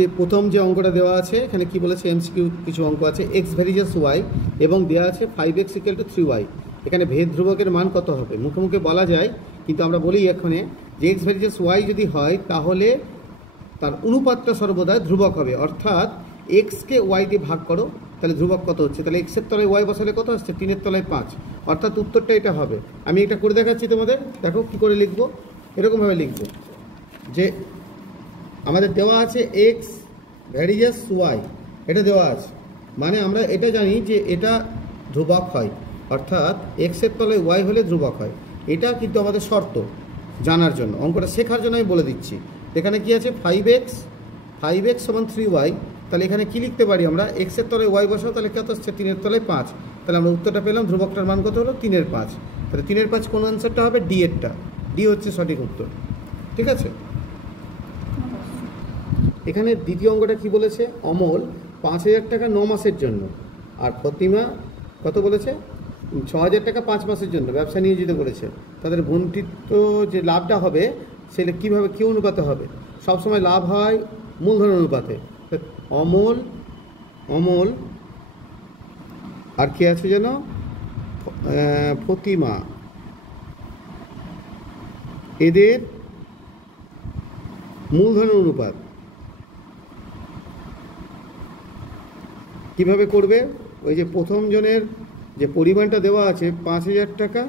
আজকে প্রথম যে অঙ্কটা দেওয়া আছে এখানে কি বলেছে, এমসিকিউ কিছু অঙ্ক আছে। এক্স ভ্যারিজাস ওয়াই এবং দেওয়া আছে 5x = 3y। এখানে ভেদ ধ্রুবকের মান কত হবে? মুখে মুখে বলা যায়, কিন্তু আমরা বলি এখানে যে এক্স ভ্যারিজাস ওয়াই যদি হয় তাহলে তার অনুপাতটা সর্বদা ধ্রুবক হবে, অর্থাৎ এক্সকে ওয়াই দিয়ে ভাগ করো, তাহলে ধ্রুবক কত হচ্ছে? তাহলে এক্সের তলায় ওয়াই বসালে কত আসছে? 3-এর তলায় 5, অর্থাৎ উত্তরটা এটা হবে। আমি এটা করে দেখাচ্ছি তোমাদের, দেখো কী করে লিখবো। এরকমভাবে লিখবো যে আমাদের দেওয়া আছে এক্স ভ্যারিজাস ওয়াই, এটা দেওয়া আছে, মানে আমরা এটা জানি যে এটা ধ্রুবক হয়, অর্থাৎ এক্সের তলায় ওয়াই হলে ধ্রুবক হয়। এটা কিন্তু আমাদের শর্ত জানার জন্য, অঙ্কটা শেখার জন্য আমি বলে দিচ্ছি। এখানে কি আছে? 5x = 3y। তাহলে এখানে কি লিখতে পারি আমরা? এক্সের তলায় ওয়াই বসাও, তাহলে কত আসছে? 3-এর তলায় 5। তাহলে আমরা উত্তরটা পেলাম, ধ্রুবকটার মান কত হলো? 3-এর 5। তাহলে 3-এর 5 কোন আনসারটা হবে? ডি এরটা, ডি হচ্ছে সঠিক উত্তর। ঠিক আছে। এখানে দ্বিতীয় অঙ্কটা কি বলেছে? অমল 5,000 টাকা 9 মাসের জন্য, আর প্রতিমা কত বলেছে? 6,000 টাকা 5 মাসের জন্য ব্যবসা নিয়োজিত করেছে। তাদের বন্টিত যে লাভটা হবে সেটা কীভাবে, কী অনুপাতে হবে? সবসময় লাভ হয় মূলধন অনুপাতে। অমল আর কি আছে যেন, প্রতিমা, এদের মূলধন অনুপাত কিভাবে করবে? ওই যে প্রথম জনের যে পরিমাণটা দেওয়া আছে 5,000 টাকা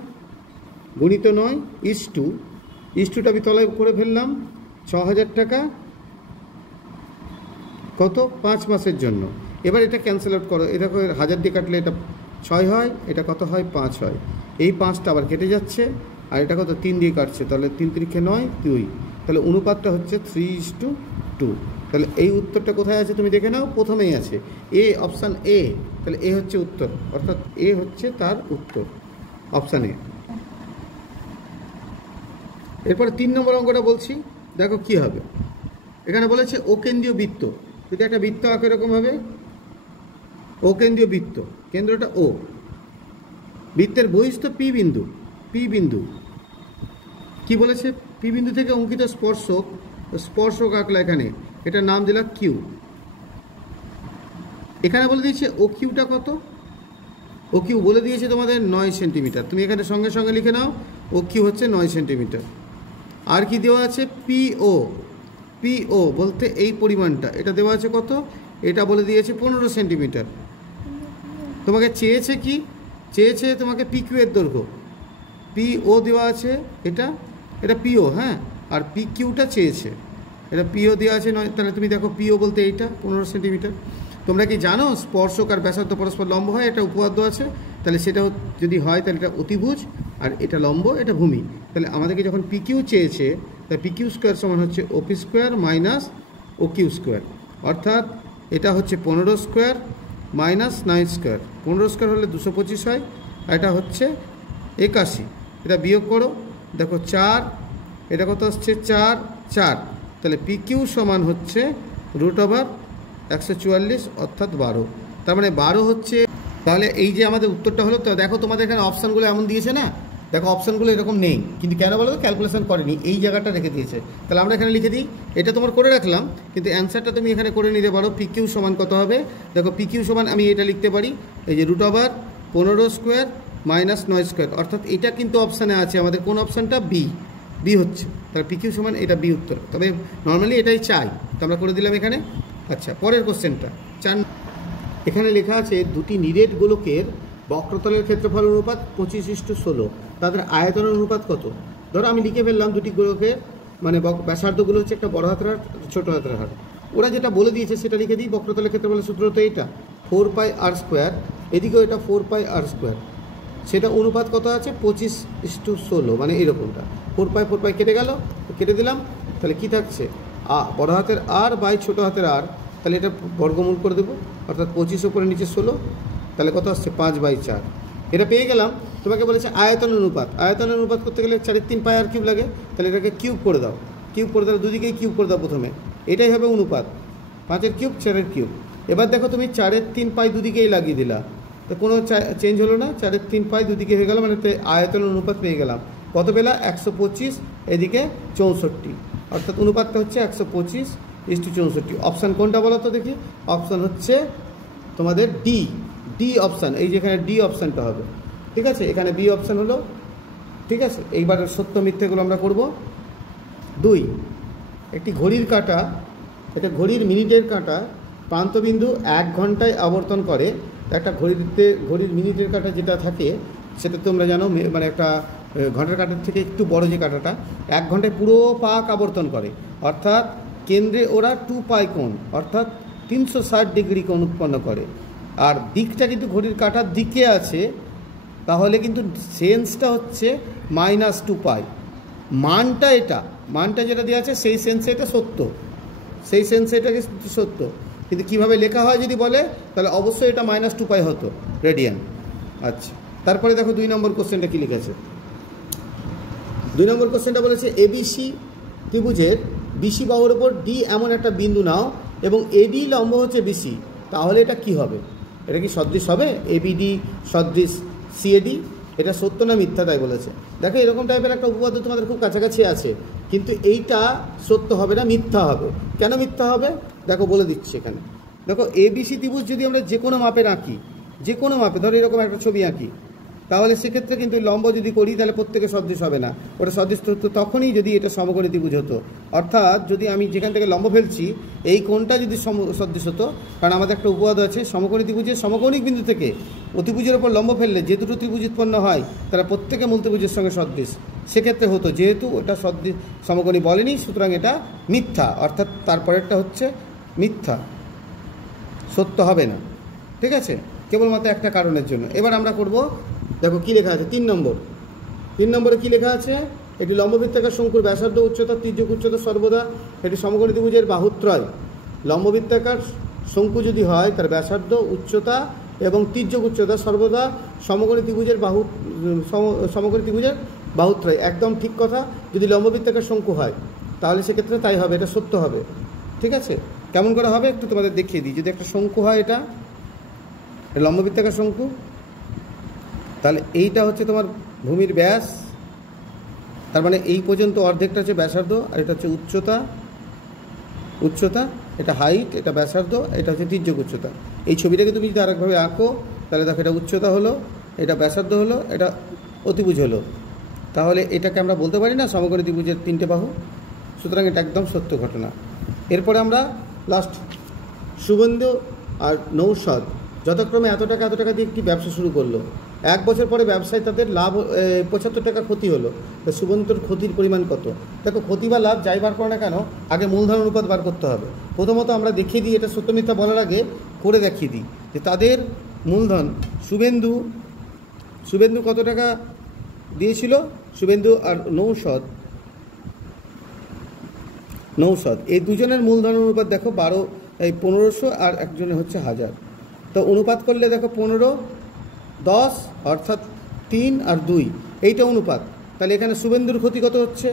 গুণিত 9 ইস্টুটা আমি তলায় করে ফেললাম, 6,000 টাকা কত? 5 মাসের জন্য। এবার এটা ক্যান্সেল আউট করো, এটা 1000 দিয়ে কাটলে এটা 6 হয়, এটা কত হয়? 5 হয়। এই 5টা আবার কেটে যাচ্ছে, আর এটা কত? 3 দিয়ে কাটছে, তাহলে 3 × 3 = 9, 2। তাহলে অনুপাতটা হচ্ছে 3:2। তাহলে এই উত্তরটা কোথায় আছে তুমি দেখে নাও, প্রথমেই আছে এ, অপশান এ। তাহলে এ হচ্ছে উত্তর, অর্থাৎ এ হচ্ছে তার উত্তর, অপশান এ। এরপরে 3 নম্বর অঙ্কটা বলছি, দেখো কি হবে। এখানে বলেছে অকেন্দ্রীয় বৃত্ত, যদি একটা বৃত্ত আঁকে এরকমভাবে, অকেন্দ্রীয় বৃত্ত, কেন্দ্রটা ও, বৃত্তের বহিস্থ পি বিন্দু কি বলেছে? পি বিন্দু থেকে অঙ্কিত স্পর্শক আঁকলা, এখানে এটার নাম দিলাম কিউ। এখানে বলে দিয়েছে ও কিউটা কত? ও কিউ বলে দিয়েছে তোমাদের 9 সেন্টিমিটার। তুমি এখানে সঙ্গে সঙ্গে লিখে নাও, ও কিউ হচ্ছে 9 সেন্টিমিটার। আর কি দেওয়া আছে? পিও বলতে এই পরিমাণটা, এটা দেওয়া আছে কত? এটা বলে দিয়েছে 15 সেন্টিমিটার। তোমাকে চেয়েছে কি? চেয়েছে তোমাকে পিকিউ এর দৈর্ঘ্য, পিও দেওয়া আছে, এটা পিও, হ্যাঁ, আর পিকিউটা চেয়েছে, এটা পিও দেওয়া আছে 9। তাহলে তুমি দেখো পিও বলতে এইটা 15 সেন্টিমিটার। তোমরা কি জানো স্পর্শক আর ব্যাসার্ধ পরস্পর লম্ব হয়? এটা উপপাদ্য আছে। তাহলে সেটা যদি হয় তাহলে এটা অতিভুজ, আর এটা লম্ব, এটা ভূমি। তাহলে আমাদেরকে যখন পিকিউ চেয়েছে, তাই পিকিউ স্কোয়ার সমান হচ্ছে ওপি square minus O Q square, অর্থাৎ এটা হচ্ছে 15 স্কোয়ার মাইনাস 9 স্কোয়ার। 15 স্কোয়ার হলে 225 হয়, আর এটা হচ্ছে 81। এটা বিয়োগ করো, দেখো 4, এটা কত আসছে? 4। তাহলে পিকিউ সমান হচ্ছে √144, অর্থাৎ 12। তার মানে 12 হচ্ছে। তাহলে এই যে আমাদের উত্তরটা হলো। তো দেখো তোমাদের এখানে অপশানগুলো এমন দিয়েছে না, দেখো অপশানগুলো এরকম নেই, কিন্তু কেন বলো তো? ক্যালকুলেশন করেনি, এই জায়গাটা রেখে দিয়েছে। তাহলে আমরা এখানে লিখে দিই, এটা তোমার করে রাখলাম, কিন্তু অ্যান্সারটা তুমি এখানে করে নিতে পারো। পিকিউ সমান কত হবে? দেখো পিকিউ সমান আমি এটা লিখতে পারি, এই যে √15 স্কোয়ার মাইনাস 9 স্কোয়ার, অর্থাৎ এটা কিন্তু অপশানে আছে আমাদের। কোন অপশানটা? বি হচ্ছে। তাহলে পিকিউ সমান এটা বি উত্তর। তবে নর্মালি এটাই চাই, তো আমরা করে দিলাম এখানে। আচ্ছা, পরের কোশ্চেনটা 4। এখানে লেখা আছে দুটি নিরেট গোলকের বক্রতলের ক্ষেত্রফল অনুপাত 25:16, তাদের আয়তনের অনুপাত কত? ধরো আমি লিখে ফেললাম দুটি গোলকের, মানে ব্যাসার্ধগুলো হচ্ছে একটা বড় হাতের হাত, ছোটো হাতের হাত। ওরা যেটা বলে দিয়েছে সেটা লিখে দিই। বক্রতলের ক্ষেত্রফলের সূত্র তো এটা 4πr², এদিকেও এটা 4πr²। সেটা অনুপাত কত আছে? 25:16, মানে এরকমটা। 4π কেটে গেল, কেটে দিলাম, তাহলে কি থাকছে? বড় হাতের আর বাই ছোটো হাতের আর, তাহলে এটা বর্গমূল করে দেবো, অর্থাৎ 25 উপরে নিচে 16, তাহলে কত আসছে? 5/4। এটা পেয়ে গেলাম। তোমাকে বলেছে আয়তন অনুপাত করতে গেলে 4/3πr³ লাগে, তাহলে এটাকে কিউব করে দাও। দুদিকেই কিউব করে দাও প্রথমে, এটাই হবে অনুপাত। 5-এর কিউব 4-এর কিউব। এবার দেখো তুমি 4/3π দুদিকেই লাগিয়ে দিলা, তো কোনো চেঞ্জ হলো না, 4/3π দুদিকে হয়ে গেল, মানে আয়তন অনুপাত পেয়ে গেলাম। কত পেলা? 125, এদিকে 64, অর্থাৎ অনুপাতটা হচ্ছে 125 1:64। অপশান কোনটা বলো তো দেখি? অপশান হচ্ছে তোমাদের ডি অপশান। এই যেখানে ডি অপশানটা হবে, ঠিক আছে? এখানে বি অপশান হলো, ঠিক আছে? এইবার সত্য মিথ্যেগুলো আমরা করব। 2, একটি ঘড়ির কাঁটা, এটা ঘড়ির মিনিটের কাঁটা প্রান্তবিন্দু 1 ঘন্টায় আবর্তন করে। একটা ঘড়ির মিনিটের কাঁটা যেটা থাকে সেটা তোমরা জানো, মানে একটা ঘন্টার কাঁটার থেকে একটু বড় যে কাঁটাটা 1 ঘন্টায় পুরো পাক আবর্তন করে, অর্থাৎ কেন্দ্রে ওরা 2π কোণ অর্থাৎ 360 ডিগ্রি কোণ উৎপন্ন করে। আর দিকটা কিন্তু ঘড়ির কাঁটার দিকে আছে, তাহলে কিন্তু সেন্সটা হচ্ছে -2π। মানটা যেটা দেওয়া আছে সেই সেন্সে এটা সত্য, সেই সেন্সে এটা সত্য। কিন্তু কীভাবে লেখা হয় যদি বলে, তাহলে অবশ্যই এটা -2π হতো রেডিয়ান। আচ্ছা, তারপরে দেখো 2 নম্বর কোশ্চেনটা কী লিখেছে। 2 নম্বর কোশ্চেনটা বলেছে এবিসি ত্রিভুজের বিসি বাহুর ওপর ডি এমন একটা বিন্দু নাও এবং এডি লম্ব হচ্ছে বিসি, তাহলে এটা কি হবে? এটা কি সদৃশ হবে? এবিডি সদৃশ সিএডি, এটা সত্য না মিথ্যা তাই বলেছে। দেখো এরকম টাইপের একটা উপপাদ্য তোমাদের খুব কাছাকাছি আছে, কিন্তু এইটা সত্য হবে না, মিথ্যা হবে। কেন মিথ্যা হবে দেখো বলে দিচ্ছি এখানে। দেখো এবিসি ত্রিভুজ যদি আমরা যে কোনো মাপের আঁকি, যে কোনো মাপে, ধরো এরকম একটা ছবি আঁকি, তাহলে সেক্ষেত্রে কিন্তু লম্ব যদি করি তাহলে প্রত্যেকে সদৃশ হবে না। ওটা সদৃশ হতো তখনই যদি এটা সমকোণী ত্রিভুজ হতো। অর্থাৎ যদি আমি যেখান থেকে লম্ব ফেলছি এই কোণটা যদি সদৃশ হতো, কারণ আমাদের একটা উপপাদ্য আছে সমকোণী ত্রিভুজের সমকৌণিক বিন্দু থেকে অতিভুজের ওপর লম্ব ফেললে যে দুটো ত্রিভুজ উৎপন্ন হয় তারা প্রত্যেকে মূল ত্রিভুজের সঙ্গে সদৃশ। সেক্ষেত্রে হতো, যেহেতু ওটা সদৃশ সমকোণী বলেনি, সুতরাং এটা মিথ্যা, অর্থাৎ তারপরেরটা হচ্ছে মিথ্যা, সত্য হবে না, ঠিক আছে? কেবলমাত্র একটা কারণের জন্য। এবার আমরা করব, দেখো কী লেখা আছে 3 নম্বরে কী লেখা আছে? এটি লম্ববৃত্তাকার শঙ্কুর ব্যাসার্ধ উচ্চতা তির্যক উচ্চতা সর্বদা এটি সমকোণী ত্রিভুজের বাহুত্রয়। লম্ববৃত্তাকার শঙ্কু যদি হয় তার ব্যাসার্ধ উচ্চতা এবং তির্যক উচ্চতা সর্বদা সমকোণী ত্রিভুজের সমকোণী ত্রিভুজের বাহুত্রয়। একদম ঠিক কথা। যদি লম্ববৃত্তাকার শঙ্কু হয় তাহলে সেক্ষেত্রে তাই হবে, এটা সত্য হবে, ঠিক আছে? কেমন করে হবে একটু তোমাদের দেখিয়ে দিই। যদি একটা শঙ্কু হয়, এটা লম্ববৃত্তাকার শঙ্কু, তাহলে এইটা হচ্ছে তোমার ভূমির ব্যাস, তার মানে এই পর্যন্ত অর্ধেকটা হচ্ছে ব্যাসার্ধ, আর এটা হচ্ছে উচ্চতা, এটা হাইট, এটা ব্যাসার্ধ, এটা হচ্ছে তির্যক উচ্চতা। এই ছবিটাকে তুমি যদি আরেকভাবে আঁকো তাহলে দেখো এটা উচ্চতা হলো, এটা ব্যাসার্ধ হলো, এটা অতিভুজ হলো, তাহলে এটাকে আমরা বলতে পারি না সমকোণী ত্রিভুজের 3টে বাহু। সুতরাং এটা একদম সত্য ঘটনা। এরপরে আমরা লাস্ট, শুভেন্দু আর নৌশাদ যথাক্রমে এত টাকা দিয়ে একটি ব্যবসা শুরু করলো। 1 বছর পরে ব্যবসায় তাদের লাভ 75 টাকা ক্ষতি হলো। তো শুভেন্দুর ক্ষতির পরিমাণ কত? দেখো ক্ষতি বা লাভ যাই বার করো না কেন, আগে মূলধন অনুপাত বার করতে হবে। প্রথমত আমরা দেখিয়ে দিই, এটা সত্য মিথ্যা বলার আগে করে দেখিয়ে দিই যে তাদের মূলধন, শুভেন্দু কত টাকা দিয়েছিল, শুভেন্দু আর নৌশাদ এই দুজনের মূলধন অনুপাত দেখো 1500 আর একজনের হচ্ছে 1000। তো অনুপাত করলে দেখো 15-10 অর্থাৎ 3 আর 2, এইটা অনুপাত। তাহলে এখানে শুভেন্দুর ক্ষতি কত হচ্ছে?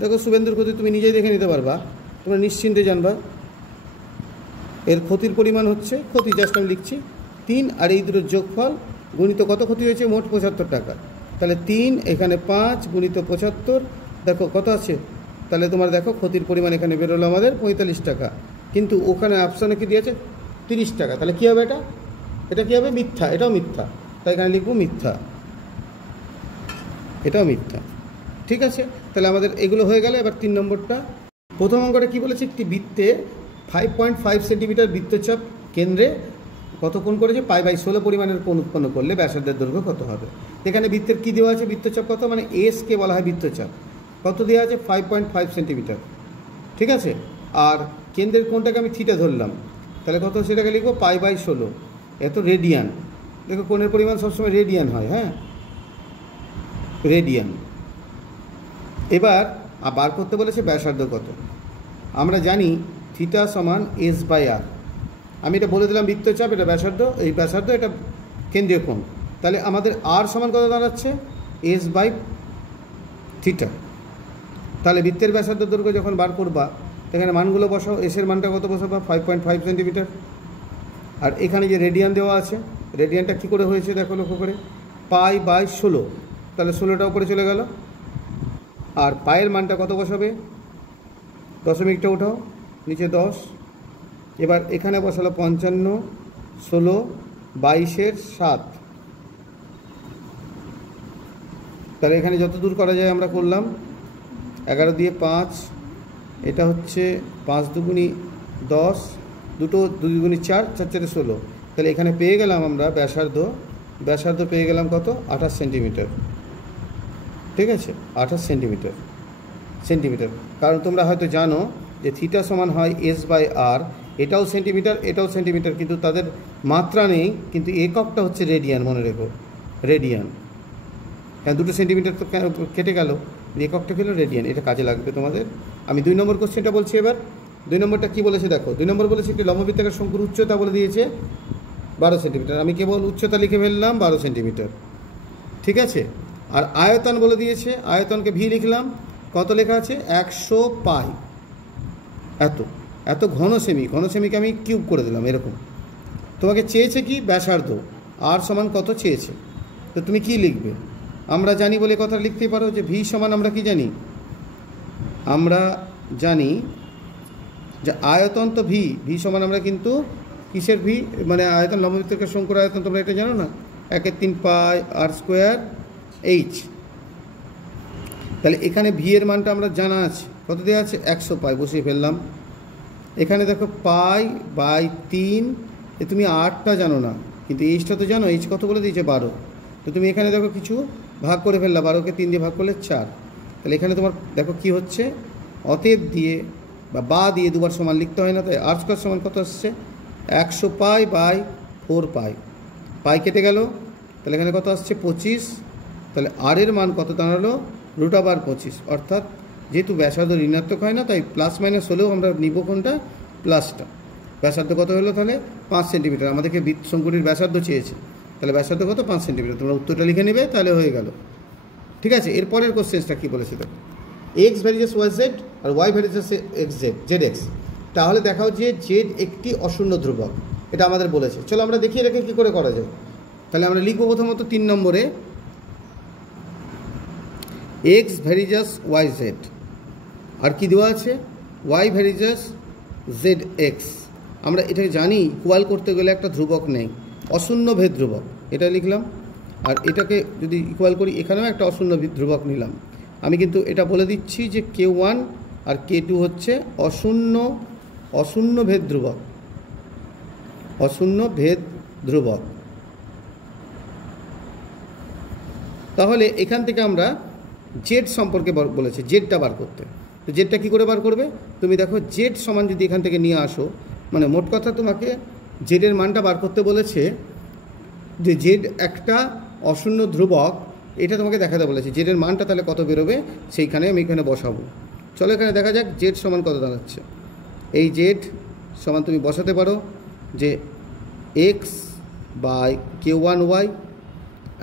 দেখো শুভেন্দুর ক্ষতি তুমি নিজেই দেখে নিতে পারবা, তোমরা নিশ্চিন্তে জানবা। এর ক্ষতির পরিমাণ হচ্ছে, ক্ষতি জাস্ট আমি লিখছি 3 আর এই দুটোর যোগফল গুণিত কত ক্ষতি হয়েছে, মোট 75 টাকা। তাহলে 3 এখানে 5 গুণিত 75, দেখো কত আছে? তাহলে তোমার দেখো ক্ষতির পরিমাণ এখানে বেরোলো আমাদের 45 টাকা, কিন্তু ওখানে অপশানে কি দিয়েছে 30 টাকা। তাহলে কী হবে? এটা কী হবে? মিথ্যা, এটাও মিথ্যা, তাই এখানে লিখবো মিথ্যা, এটাও মিথ্যা, ঠিক আছে? তাহলে আমাদের এগুলো হয়ে গেল। এবার 3 নম্বরটা, প্রথম অঙ্কটা কী বলেছে? একটি বৃত্তে 5.5 সেন্টিমিটার বৃত্তচাপ কেন্দ্রে কত কোণ করেছে? π/16 পরিমাণের কোণ উৎপন্ন করলে ব্যাসার্ধের দৈর্ঘ্য কত হবে? এখানে বৃত্তের কী দেওয়া আছে? বৃত্তচাপ কত, মানে এসকে বলা হয় বৃত্তচাপ, কত দেওয়া আছে? 5.5 সেন্টিমিটার, ঠিক আছে? আর কেন্দ্রের কোণটাকে আমি থিটা ধরলাম, তাহলে কত সেটাকে লিখবো π/16, এত রেডিয়ান। দেখো কোণের পরিমাণ সবসময় রেডিয়ান হয়, হ্যাঁ রেডিয়ান। এবার বার করতে বলেছে ব্যাসার্ধ কত। আমরা জানি থিটা সমান S/R, আমি এটা বলে দিলাম বৃত্তচাপ, এটা ব্যাসার্ধ, এই ব্যাসার্ধ এটা কেন্দ্রীয় কোণ। তাহলে আমাদের আর সমান কত দাঁড়াচ্ছে? S/θ। তাহলে বৃত্তের ব্যাসার্ধ দৈর্ঘ্য যখন বার করবা এখানে মানগুলো বসাও, এসের মানটা কত বসাবা? 5.5 সেন্টিমিটার। আর এখানে যে রেডিয়ান দেওয়া আছে, রেডিয়ানটা কী করে হয়েছে দেখো লক্ষ্য করে, π/16, তাহলে 16টা উপরে চলে গেল। আর পায়ের মানটা কত বসাবে? দশমিকটা উঠাও, নিচে 10, এবার এখানে বসালো 55, 16, 22-এর 7, তাহলে এখানে যত দূর করা যায় আমরা করলাম। 11 দিয়ে 5, এটা হচ্ছে 5 দুগুণি 10, 2 দুগুণি 4, 4 4 16, তাহলে এখানে পেয়ে গেলাম আমরা ব্যাসার্ধ পেয়ে গেলাম কত, 28 সেন্টিমিটার। ঠিক আছে, 28 সেন্টিমিটার। কারণ তোমরা হয়তো জানো যে থিটা সমান হয় S/R, এটাও সেন্টিমিটার, কিন্তু তাদের মাত্রা নেই, কিন্তু এককটা হচ্ছে রেডিয়ান, মনে রেখো, রেডিয়ান। হ্যাঁ, 2 সেন্টিমিটার তো কেটে গেল, এককটা হলো রেডিয়ান, এটা কাজে লাগবে তোমাদের। আমি 2 নম্বর কোশ্চেনটা বলছি এবার। 2 নম্বরটা কী বলেছে দেখো, 2 নম্বর বলেছে একটি লম্ববৃত্তাকার শঙ্কুর উচ্চতা বলে দিয়েছে 12 সেন্টিমিটার। আমি কেবল উচ্চতা লিখে ফেললাম 12 সেন্টিমিটার। ঠিক আছে, আর আয়তন বলে দিয়েছে, আয়তনকে ভি লিখলাম, কত লেখা আছে 100 পাই, এত ঘন সেমিকে আমি কিউব করে দিলাম এরকম। তোমাকে চেয়েছে কি ব্যাসার্ধ, আর সমান কত চেয়েছে, তো তুমি কি লিখবে? আমরা জানি বলে কথা লিখতেই পারো যে ভি সমান, আমরা কি জানি, আমরা জানি যে আয়তন তো ভি সমান, আমরা কিন্তু কিসের ভি, মানে আয়তন, লম্ববৃত্তাকার শঙ্কুর আয়তন, তোমরা এটা জানো না, 1/3 পাই আর স্কোয়ার এইচ। তাহলে এখানে ভি এর মানটা আমরা জানা আছে, কত দেওয়া আছে 100 পাই, বসিয়ে ফেললাম। এখানে দেখো π/3, তুমি 8টা জানো না, কিন্তু এইচটা তো জানো, এইচ কত বলে দিয়েছে 12, তো তুমি এখানে দেখো কিছু ভাগ করে ফেললা, 12কে 3 দিয়ে ভাগ করলে 4, তাহলে এখানে তোমার দেখো কি হচ্ছে, অতএব দিয়ে বা দিয়ে দুবার সমান লিখতে হয় না, তাই আর স্কোয়ার সমান কত আসছে 100 π/4 পাই, পাই কেটে গেল, তাহলে এখানে কত আসছে 25, তাহলে আর এর মান কত দাঁড়ালো √25, অর্থাৎ যেহেতু ব্যাসার্ধ ঋণাত্মক হয় না, তাই প্লাস মাইনাস হলেও আমরা নিব কোনটা, প্লাসটা। ব্যাসার্ধ কত হলো তাহলে 5 সেন্টিমিটার, আমাদেরকে শঙ্কুটির ব্যাসার্ধ চেয়েছে, তাহলে ব্যাসার্ধ কত 5 সেন্টিমিটার, তোমরা উত্তরটা লিখে নেবে, তাহলে হয়ে গেল। ঠিক আছে, এরপরের কোশ্চেনটা কী বলেছিল, এক্স ভ্যারিজেস ওয়াই জেড আর ওয়াই ভ্যারিজেস জেড এক্স, তাহলে দেখাও যে জেড একটি অশূন্য ধ্রুবক, এটা আমাদের বলেছে। চলো আমরা দেখিয়ে রেখে কী করে করা যায়। তাহলে আমরা লিখব প্রথমত 3 নম্বরে এক্স ভ্যারিজেস ওয়াই জেড, আর কি দেওয়া আছে ওয়াই ভ্যারিজেস জেড এক্স। আমরা এটাকে জানি, ইকুয়াল করতে গেলে একটা ধ্রুবক নেই, অশূন্য ভেদ ধ্রুবক, এটা লিখলাম। আর এটাকে যদি ইকুয়াল করি, এখানেও একটা অশূন্য ধ্রুবক নিলাম। আমি কিন্তু এটা বলে দিচ্ছি যে K1 আর K2 হচ্ছে অশূন্য ভেদ ধ্রুবক। তাহলে এখান থেকে আমরা জেড সম্পর্কে বলেছে, জেডটা বার করতে। তো জেডটা কী করে বার করবে, তুমি দেখো জেড সমান যদি এখান থেকে নিয়ে আসো, মানে মোট কথা তোমাকে জেডের মানটা বার করতে বলেছে, যে জেড একটা অশূন্য ধ্রুবক, এটা তোমাকে দেখাতে বলেছে। জেডের মানটা তাহলে কত বেরোবে, সেইখানে আমি এখানে বসাবো। চলো এখানে দেখা যাক জেড সমান কত দাঁড়াচ্ছে। এই জেড সমান তুমি বসাতে পারো যে x/K1y,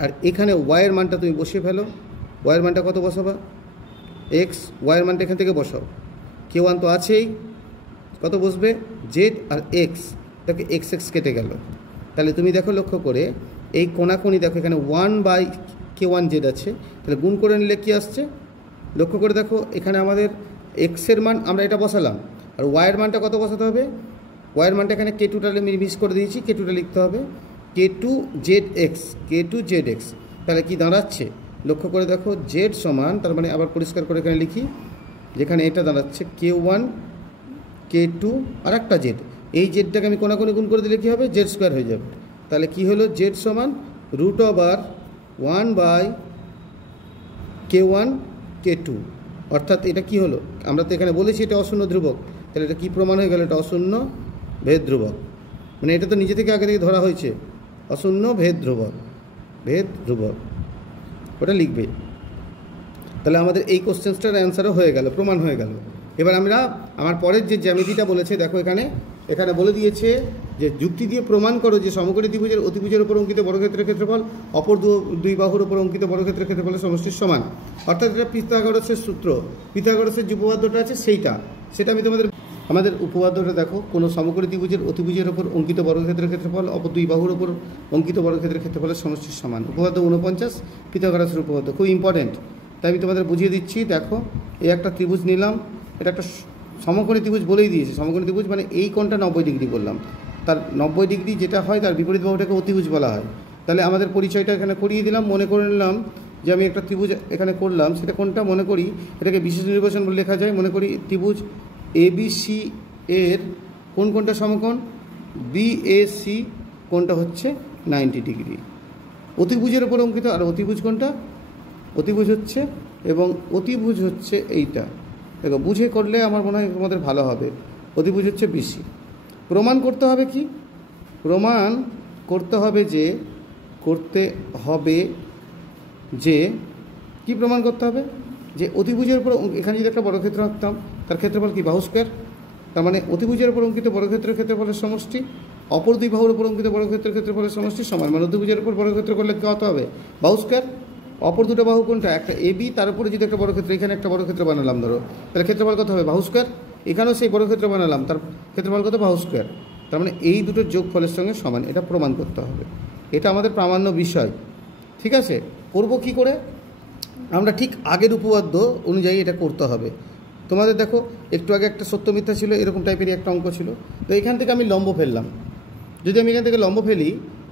আর এখানে ওয়াইয়ের মানটা তুমি বসিয়ে ফেলো। ওয়াইয়ের মানটা কত বসাবা, এক্স, ওয়াইয়ের মানটা এখান থেকে বসাও। K1 তো আছেই, কত বসবে জেড আর এক্স, দেখো এক্স কেটে গেল। তাহলে তুমি দেখো লক্ষ্য করে এই কোণাকুণি দেখো, এখানে 1/K1 জেড আছে, তাহলে গুণ করে নিলে কী আসছে, লক্ষ্য করে দেখো এখানে আমাদের এক্সের মান আমরা এটা বসালাম, আর ওয়াইয়ের মানটা কত বসাতে হবে, ওয়াইয়ের মানটা এখানে K2টা মিস করে দিয়েছি, K2টা লিখতে হবে K2ZX। তাহলে কি দাঁড়াচ্ছে, লক্ষ্য করে দেখো জেড সমান, তার মানে আবার পরিষ্কার করে এখানে লিখি, যেখানে এটা দাঁড়াচ্ছে K1 K2 আর একটা জেড, এই জেডটাকে আমি কোণাকুণি গুণ করে দিলে কী হবে, জেড স্কোয়ার হয়ে যাবে। তাহলে কি হলো, জেড সমান √1/K1 K2, অর্থাৎ এটা কি হলো, আমরা তো এখানে বলেছি এটা অশূন্য ধ্রুবক, তাহলে এটা কী প্রমাণ হয়ে গেল, এটা অশূন্য ভেদ ধ্রুবক। মানে এটা তো নিজে থেকে আগে থেকে ধরা হয়েছে, অশূন্য ভেদ ধ্রুবক, ওটা লিখবে। তাহলে আমাদের এই কোশ্চেনটার অ্যান্সারও হয়ে গেল, প্রমাণ হয়ে গেল। এবার আমরা আমার পরের যে জ্যামিতিটা বলেছে, দেখো এখানে বলে দিয়েছে যে যুক্তি দিয়ে প্রমাণ করো যে সমকোণী ত্রিভুজের অতিভুজের উপর অঙ্কিত বর্গক্ষেত্রের ক্ষেত্রফল অপর দুই বাহুর উপর অঙ্কিত বর্গক্ষেত্রের ক্ষেত্রফলের সমষ্টির সমান। অর্থাৎ এটা পিথাগোরাসের সূত্র, পিথাগোরাসের যে উপপাদ্যটা আছে সেটা আমি আমাদের উপপাদ্যটা দেখো, কোনো সমকোণী ত্রিভুজের অতিভুজের উপর অঙ্কিত বর্গক্ষেত্রের ক্ষেত্রফল অপর দুই বাহুর উপর অঙ্কিত বর্গক্ষেত্রের ক্ষেত্রফলের সমষ্টির সমান। উপপাদ্য 49 পিথাগোরাসের উপপাদ্য, খুব ইম্পর্টেন্ট, তাই আমি তোমাদের বুঝিয়ে দিচ্ছি। দেখো এই একটা ত্রিভুজ নিলাম, এটা একটা সমকোণী ত্রিভুজ বলেই দিয়েছে, সমকোণী ত্রিভুজ মানে এই কোণটা 90 ডিগ্রি করলাম, তার 90 ডিগ্রি যেটা হয় তার বিপরীত বাহুটাকে অতিভুজ বলা হয়। তাহলে আমাদের পরিচয়টা এখানে করিয়ে দিলাম, মনে করে নিলাম যে আমি একটা ত্রিভুজ এখানে করলাম, সেটা কোনটা মনে করি, এটাকে বিশেষ নির্বাচন বলে লেখা যায়। মনে করি ত্রিভুজ ABC এর কোন কোনটা সমকোণ, BAC কোনটা হচ্ছে 90 ডিগ্রি, অতিভুজের উপর অঙ্কিত। আর অতিভুজ কোনটা, অতিভুজ হচ্ছে, এবং অতিভুজ হচ্ছে এইটা। দেখো বুঝে করলে আমার মনে হয় তোমাদের ভালো হবে। অতিভুজ হচ্ছে BC। প্রমাণ করতে হবে কি, প্রমাণ করতে হবে যে কি প্রমাণ করতে হবে, যে অতিভুজের উপর এখানে যদি একটা বর্গক্ষেত্র আঁকতাম, তার ক্ষেত্রফল কি, বাহু স্কয়ার। তার মানে অতিভুজের উপর অঙ্কিত বর্গক্ষেত্রের ক্ষেত্রফলের সমষ্টি অপর দুই বাহুর উপর অঙ্কিত বর্গক্ষেত্রের ক্ষেত্রফলের সমষ্টি সমান। মানে অতিভুজের উপর বর্গক্ষেত্র করলে কত হবে, বাহু স্কয়ার। অপর দুটো বাহু কোনটা, একটা AB, তার উপরে যদি একটা বর্গক্ষেত্র, এখানে একটা বর্গক্ষেত্র বানালাম ধরো, তাহলে ক্ষেত্রফল কত হবে, বাহু স্কয়ার। এখানেও সেই বর্গক্ষেত্র বানালাম, তার ক্ষেত্রফল কত, বাহু স্কয়ার। তার মানে এই দুটোর যোগফলের সঙ্গে সমান, এটা প্রমাণ করতে হবে। এটা আমাদের প্রামাণ্য বিষয়, ঠিক আছে। করব কি করে, আমরা ঠিক আগের উপপাদ্য অনুযায়ী এটা করতে হবে। তোমাদের দেখো একটু আগে একটা সত্য মিথ্যা ছিল, এরকম টাইপেরই একটা অঙ্ক ছিল। তো এখান থেকে আমি লম্ব ফেললাম, যদি আমি এখান থেকে লম্ব ফেলি,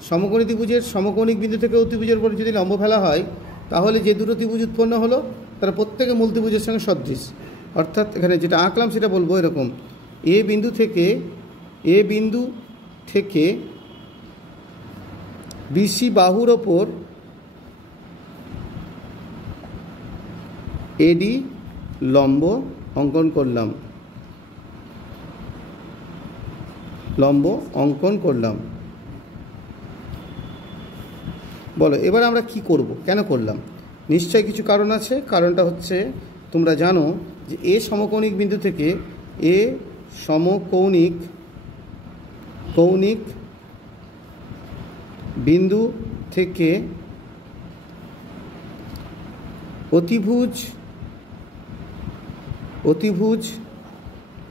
সমকোণী ত্রিভুজের সমকোণিক বিন্দু থেকে অতিভুজের উপর যদি লম্ব ফেলা হয়, তাহলে যে দুটো ত্রিভুজ উৎপন্ন হলো তারা প্রত্যেকে মূল ত্রিভুজের সঙ্গে সদৃশ। অর্থাৎ এখানে যেটা আঁকলাম সেটা বলবো এরকম, এ বিন্দু থেকে BC বাহুর ওপর AD লম্ব অঙ্কন করলাম, বলো এবার আমরা কি করব, কেন করলাম, নিশ্চয়ই কিছু কারণ আছে। কারণটা হচ্ছে তোমরা জানো যে এ সমকৌণিক বিন্দু থেকে বিন্দু থেকে অতিভুজ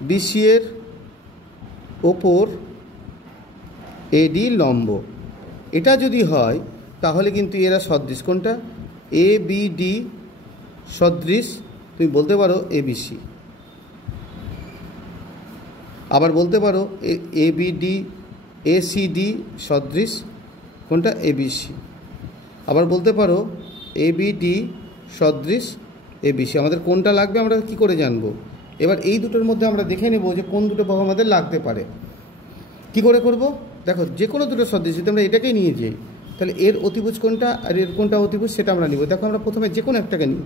BC এর ওপর AD লম্ব, এটা যদি হয় তাহলে কিন্তু এরা সদৃশ। কোনটা, ABD সদৃশ, তুমি বলতে পারো ABC, আবার বলতে পারো ACD সদৃশ, কোনটা, ABC, আবার বলতে পারো ABD সদৃশ ABC। আমাদের কোনটা লাগবে আমরা কি করে জানবো, এবার এই দুটোর মধ্যে আমরা দেখে নেব যে কোন দুটো বাহু আমাদের লাগতে পারে। কি করে করব, দেখো যে কোনো দুটো সদৃশ যদি আমরা এটাকেই নিয়ে যাই, তাহলে এর অতিভুজ কোনটা আর এর কোনটা অতিভুজ সেটা আমরা নিব। দেখো আমরা প্রথমে যে কোনো একটাকে নিই,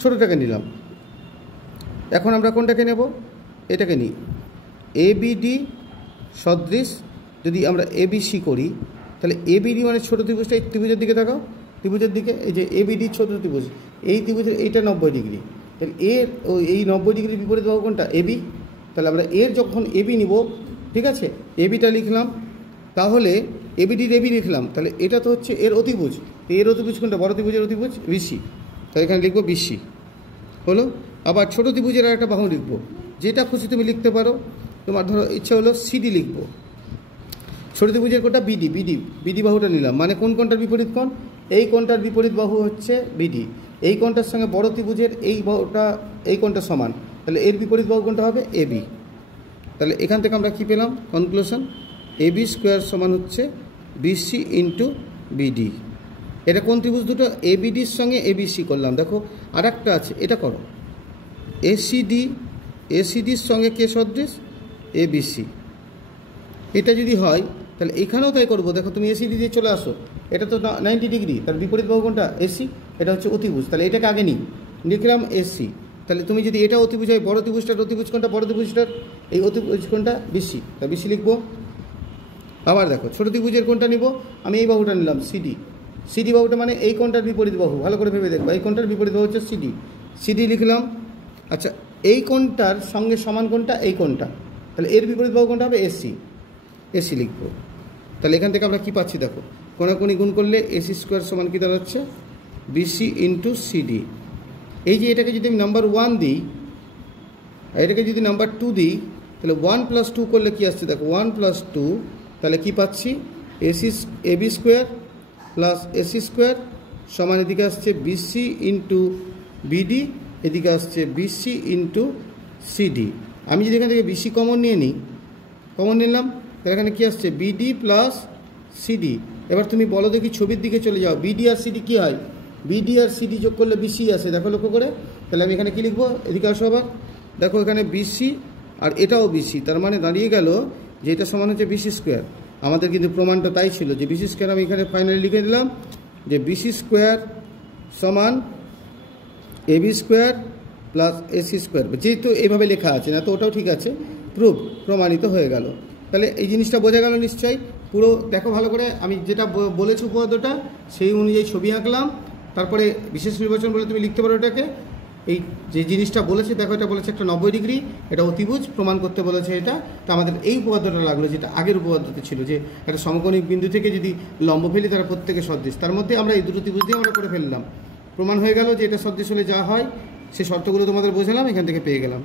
ছোটোটাকে নিলাম। এখন আমরা কোনটাকে নেব, এটাকে নিই। ABD সদৃশ যদি আমরা ABC করি, তাহলে ABD মানে ছোটো ত্রিভুজটা, এই ত্রিভুজের দিকে তাকাও, ত্রিভুজের দিকে, এই যে ABD ছোটো ত্রিভুজ, এই ত্রিভুজের এইটা 90 ডিগ্রি, তাহলে এর এই 90 ডিগ্রির বিপরীত বাহু কোনটা, AB। তাহলে আমরা এর যখন AB নিব, ঠিক আছে, ABটা লিখলাম, তাহলে ABDর AB লিখলাম, তাহলে এটা তো হচ্ছে এর অতিভুজ, এর অতিভুজ কোনটা, বড় ত্রিভুজের অতিভুজ BC, তাহলে এখানে লিখবো BC হলো। আবার ছোটো ত্রিভুজের আর একটা বাহু লিখবো, যেটা খুশি তুমি লিখতে পারো, তোমার ধরো ইচ্ছা হলো CD লিখবো। ছোটো ত্রিভুজের কোনটা, BD বাহুটা নিলাম, মানে কোন কোনটার বিপরীত কোণ, এই কোণটার বিপরীত বাহু হচ্ছে BD, এই কোণটার সঙ্গে বড় ত্রিভুজের এই বাহুটা, এই কোণটা সমান, তাহলে এর বিপরীত বাহু কোনটা হবে, AB। তাহলে এখান থেকে আমরা কি পেলাম, কনক্লুশন, AB স্কোয়ার সমান হচ্ছে BC ইন্টু BD। এটা কোন ত্রিভুজ দুটো, ABDর সঙ্গে ABC করলাম। দেখো আর একটা আছে, এটা করো, ACDর সঙ্গে কে সদৃশ, ABC। এটা যদি হয় তাহলে এখানেও তাই করবো। দেখো তুমি ACD দিয়ে চলে আসো, এটা তো 90 ডিগ্রি, তার বিপরীত বাহু কোনটা, AC, এটা হচ্ছে অতিভুজ, তাহলে এটাকে আগে নিই, লিখলাম AC। তাহলে তুমি যদি এটা অতিভুজ হয়, বড় ত্রিভুজটার অতিভুজ কোনটা, বড় ত্রিভুজটার এই অতিভুজ কোনটা, BC, তা BC লিখবো। আবার দেখো ছোটো ত্রিভুজের কোনটা নিব, আমি এই বাহুটা নিলাম CD বাহুটা মানে এই কোণটার বিপরীত বাহু, ভালো করে ভেবে দেখবো, এই কোণটার বিপরীত বাহু হচ্ছে CD লিখলাম। আচ্ছা এই কোণটার সঙ্গে সমান কোনটা, এই কোণটা, তাহলে এর বিপরীত বাহু কোনটা হবে, AC লিখবো। তাহলে এখান থেকে আমরা কি পাচ্ছি, দেখো কোণাকোণি গুণ করলে AC স্কোয়ার সমান কি দাঁড়াচ্ছে, BC ইন্টু CD। এই যে এটাকে যদি আমি নাম্বার 1 দিই, আর এটাকে যদি নাম্বার 2 দিই, তাহলে 1 + 2 করলে কি আসছে, দেখো 1 + 2, তাহলে কি পাচ্ছি, AB square plus AC square সমান এদিকে আসছে BC ইন্টু BD, এদিকে আসছে BC ইন্টু CD। আমি যদি এখান থেকে বিসি কমন নিয়ে নিই, কমন নিলাম, তাহলে এখানে কী আসছে বিডি প্লাস সিডি। এবার তুমি বলো দেখি ছবির দিকে চলে যাও, বিডি আর সিডি কী হয়, বিডি আর সিডি যোগ করলে বিসি আসে, দেখো লক্ষ্য করে। তাহলে আমি এখানে কী লিখবো, এদিকে আসো আবার, দেখো এখানে বিসি আর এটাও বিসি, তার মানে দাঁড়িয়ে গেল যে এটা সমান হচ্ছে বিসি স্কোয়ার। আমাদের কিন্তু প্রমাণটা তাই ছিল যে বিসি স্কোয়ার, আমি এখানে ফাইনালি লিখে দিলাম যে বিসি স্কোয়ার সমান AB square plus AC square, যেহেতু এইভাবে লেখা আছে না তো ওটাও ঠিক আছে, প্রমাণিত হয়ে গেল। তাহলে এই জিনিসটা বোঝা গেল নিশ্চয়ই। পুরো দেখো ভালো করে, আমি যেটা বলেছি উপপাদ্যটা সেই অনুযায়ী ছবি আঁকলাম, তারপরে বিশেষ নির্বাচন বলে তুমি লিখতে পারো এটাকে। এই যে জিনিসটা বলেছে দেখো, এটা বলেছে একটা 90 ডিগ্রি, এটা অতিভুজ প্রমাণ করতে বলেছে এটা। তো আমাদের এই উপপাদ্যটা লাগলো যেটা আগের উপপাদ্যতে ছিল, যে একটা সমকোণিক বিন্দু থেকে যদি লম্ব ফেলি তারা প্রত্যেকে সদৃশ, তার মধ্যে আমরা এই দুটো ত্রিভুজ দিয়ে আমরা করে ফেললাম। প্রমাণ হয়ে গেল যে এটা সদৃশ হলে যা হয়, সেই শর্তগুলো তোমাদের বোঝালাম, এখান থেকে পেয়ে গেলাম।